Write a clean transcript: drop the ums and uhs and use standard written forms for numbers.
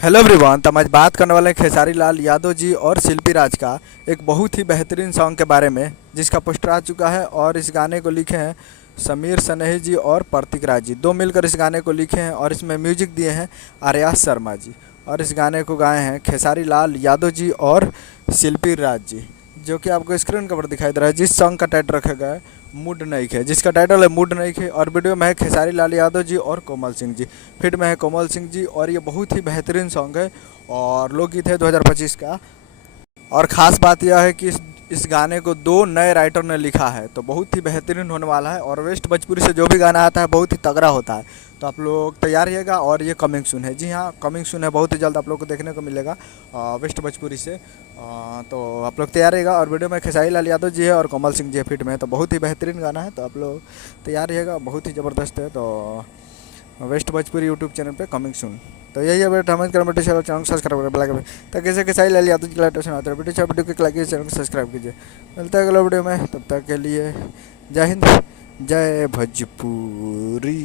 Hello everyone. तो हम आज बात करने वाले हैं खेसारी लाल यादव जी और शिल्पी राज का एक बहुत ही बेहतरीन सॉन्ग के बारे में, जिसका पोस्टर आ चुका है। और इस गाने को लिखे हैं समीर सनेही जी और प्रतीक राज जी, दो मिलकर इस गाने को लिखे हैं। और इसमें म्यूजिक दिए हैं आर्यास शर्मा जी। और इस गाने को गाए हैं खेसारी लाल यादव जी और शिल्पी राज जी, जो कि आपको स्क्रीन के ऊपर दिखाई दे रहा है। जिस सॉन्ग का टाइटल रखा गया है मूड नईखे है, जिसका टाइटल है मूड नईखे। और वीडियो में है खेसारी लाल यादव जी और कोमल सिंह जी, फिट में है कोमल सिंह जी। और ये बहुत ही बेहतरीन सॉन्ग है और लोकगीत है 2025 का। और ख़ास बात यह है कि इस गाने को दो नए राइटर ने लिखा है, तो बहुत ही बेहतरीन होने वाला है। और वेस्ट भोजपुरी से जो भी गाना आता है बहुत ही तगड़ा होता है, तो आप लोग तैयार रहिएगा। और ये कमिंग सून है, जी हाँ कमिंग सून है, बहुत ही जल्द आप लोग को देखने को मिलेगा वेस्ट भोजपुरी से। तो आप लोग तैयार रहिएगा। और वीडियो में खेसारी लाल यादव जी है और कोमल सिंह जी है फिट में है, तो बहुत ही बेहतरीन गाना है, तो आप लोग तैयार रहिएगा। बहुत ही ज़बरदस्त है। तो वेस्ट भोजपुरी यूट्यूब चैनल पे कमिंग सून। तो यही है बेटा, हमें कर बेटे चैनल सब्सक्राइब कर बेला। तो कैसे खेसारी लाल यादव जी लेटेस्ट आते हैं वीडियो को लाइक कीजिए, चैनल को सब्सक्राइब कीजिए। मिलता है अगला वीडियो में, तब तक के लिए जय हिंद जय भोजपुरी।